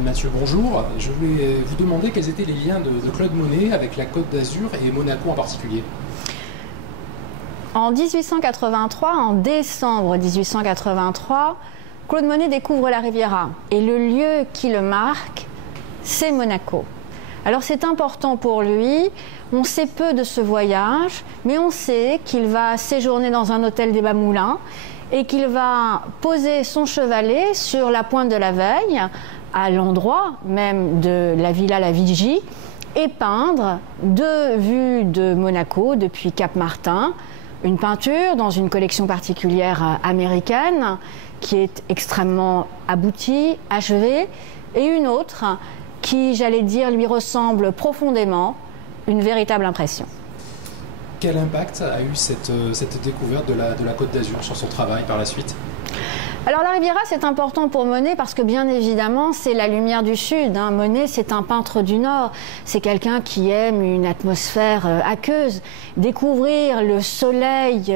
Daniel Mathieu, bonjour. Je voulais vous demander quels étaient les liens de Claude Monet avec la Côte d'Azur et Monaco en particulier. En 1883, en décembre 1883, Claude Monet découvre la Riviera et le lieu qui le marque, c'est Monaco. Alors c'est important pour lui, on sait peu de ce voyage, mais on sait qu'il va séjourner dans un hôtel des Bas-Moulins et qu'il va poser son chevalet sur la pointe de la Veille, à l'endroit même de la Villa La Vigie, et peindre deux vues de Monaco depuis Cap-Martin, une peinture dans une collection particulière américaine qui est extrêmement aboutie, achevée, et une autre qui, j'allais dire, lui ressemble profondément, une véritable impression. Quel impact a eu cette découverte de la Côte d'Azur sur son travail par la suite? Alors la Riviera, c'est important pour Monet parce que bien évidemment, c'est la lumière du Sud. Monet, c'est un peintre du Nord. C'est quelqu'un qui aime une atmosphère aqueuse. Découvrir le soleil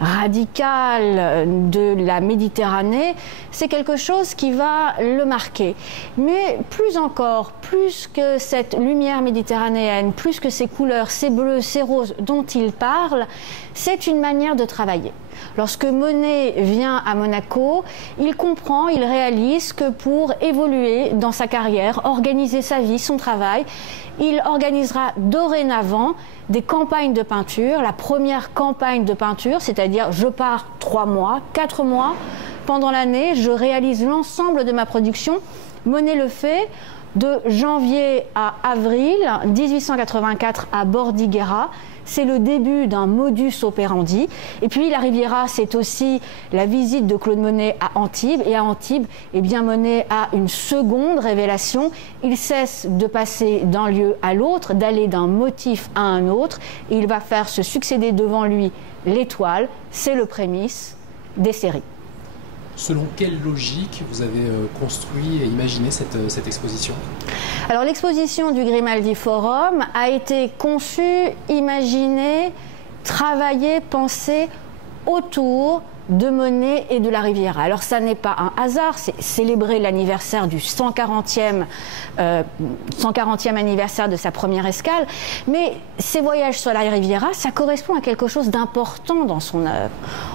radical de la Méditerranée, c'est quelque chose qui va le marquer. Mais plus encore, plus que cette lumière méditerranéenne, plus que ces couleurs, ces bleus, ces roses dont il parle, c'est une manière de travailler. Lorsque Monet vient à Monaco, il comprend, il réalise que pour évoluer dans sa carrière, organiser sa vie, son travail, il organisera dorénavant des campagnes de peinture. La première campagne de peinture, c'est-à-dire je pars 3 mois, 4 mois, pendant l'année, je réalise l'ensemble de ma production. Monet le fait de janvier à avril 1884 à Bordighera. C'est le début d'un modus operandi. Et puis la Riviera, c'est aussi la visite de Claude Monet à Antibes. Et à Antibes, eh bien, Monet a une seconde révélation. Il cesse de passer d'un lieu à l'autre, d'aller d'un motif à un autre. Et il va faire se succéder devant lui l'étoile. C'est le prémisse des séries. Selon quelle logique vous avez construit et imaginé cette exposition? Alors l'exposition du Grimaldi Forum a été conçue, imaginée, travaillée, pensée autour de Monet et de la Riviera. Alors ça n'est pas un hasard, c'est célébrer l'anniversaire du 140e anniversaire de sa première escale, mais ces voyages sur la Riviera, ça correspond à quelque chose d'important dans son œuvre.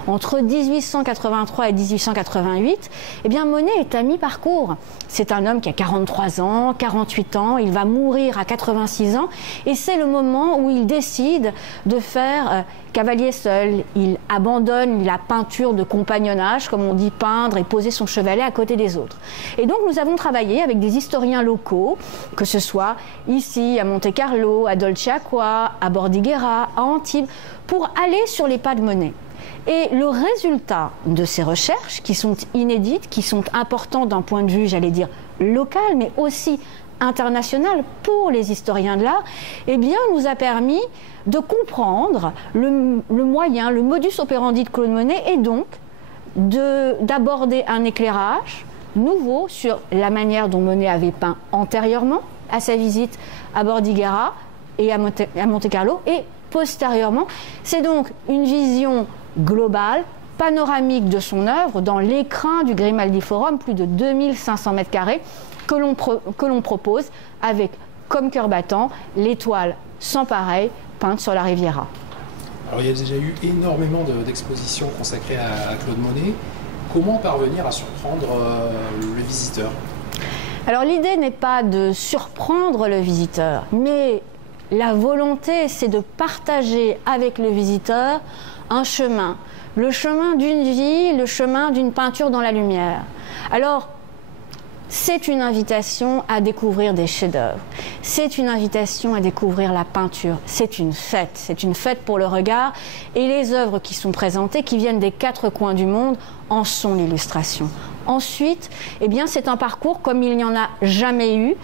Entre 1883 et 1888, eh bien Monet est à mi-parcours. C'est un homme qui a 43 ans, 48 ans, il va mourir à 86 ans, et c'est le moment où il décide de faire cavalier seul. Il abandonne la peinture de compagnonnage, comme on dit, peindre et poser son chevalet à côté des autres. Et donc nous avons travaillé avec des historiens locaux, que ce soit ici, à Monte-Carlo, à Dolceacqua, à Bordighera, à Antibes, pour aller sur les pas de Monet. Et le résultat de ces recherches, qui sont inédites, qui sont importantes d'un point de vue, j'allais dire, local, mais aussi international pour les historiens de l'art, eh bien, nous a permis de comprendre le moyen, le modus operandi de Claude Monet, et donc d'aborder un éclairage nouveau sur la manière dont Monet avait peint antérieurement à sa visite à Bordighera et à Monte-Carlo, et postérieurement. C'est donc une vision globale, panoramique de son œuvre dans l'écrin du Grimaldi Forum, plus de 2500 mètres carrés, que l'on propose avec comme cœur battant l'étoile sans pareil peinte sur la Riviera. Alors il y a déjà eu énormément d'expositions consacrées à Claude Monet. Comment parvenir à surprendre le visiteur? Alors l'idée n'est pas de surprendre le visiteur, mais la volonté, c'est de partager avec le visiteur un chemin. Le chemin d'une vie, le chemin d'une peinture dans la lumière. Alors, c'est une invitation à découvrir des chefs-d'œuvre. C'est une invitation à découvrir la peinture. C'est une fête pour le regard. Et les œuvres qui sont présentées, qui viennent des 4 coins du monde, en sont l'illustration. Ensuite, eh bien, c'est un parcours comme il n'y en a jamais eu,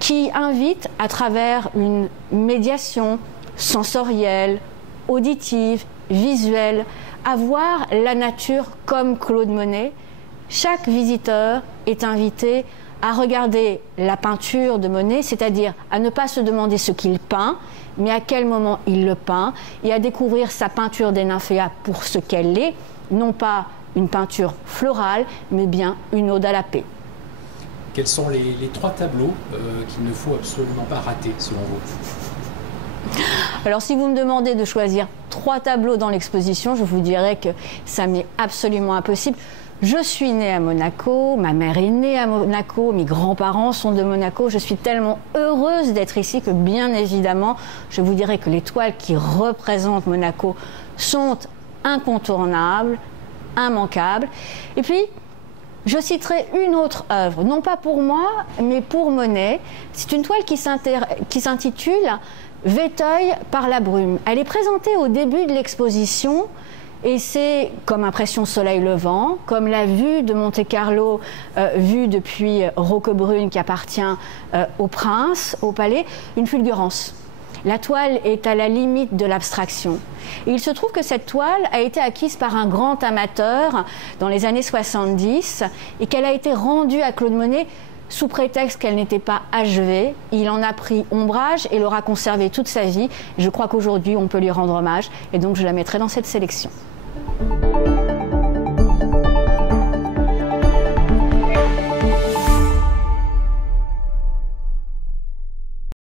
qui invite à travers une médiation sensorielle, auditive, visuelle, à voir la nature comme Claude Monet. Chaque visiteur est invité à regarder la peinture de Monet, c'est-à-dire à ne pas se demander ce qu'il peint, mais à quel moment il le peint, et à découvrir sa peinture des nymphéas pour ce qu'elle est, non pas une peinture florale, mais bien une ode à la paix. Quels sont les 3 tableaux qu'il ne faut absolument pas rater, selon vous? Alors, si vous me demandez de choisir 3 tableaux dans l'exposition, je vous dirais que ça m'est absolument impossible. Je suis née à Monaco, ma mère est née à Monaco, mes grands-parents sont de Monaco. Je suis tellement heureuse d'être ici que, bien évidemment, je vous dirais que les toiles qui représentent Monaco sont incontournables, immanquables. Et puis, je citerai une autre œuvre, non pas pour moi, mais pour Monet. C'est une toile qui s'intitule « Véteuil par la brume ». Elle est présentée au début de l'exposition et c'est comme impression soleil levant, comme la vue de Monte-Carlo vue depuis Roquebrune qui appartient au prince, au palais, une fulgurance. La toile est à la limite de l'abstraction. Et il se trouve que cette toile a été acquise par un grand amateur dans les années 70 et qu'elle a été rendue à Claude Monet sous prétexte qu'elle n'était pas achevée. Il en a pris ombrage et l'aura conservée toute sa vie. Je crois qu'aujourd'hui, on peut lui rendre hommage et donc je la mettrai dans cette sélection.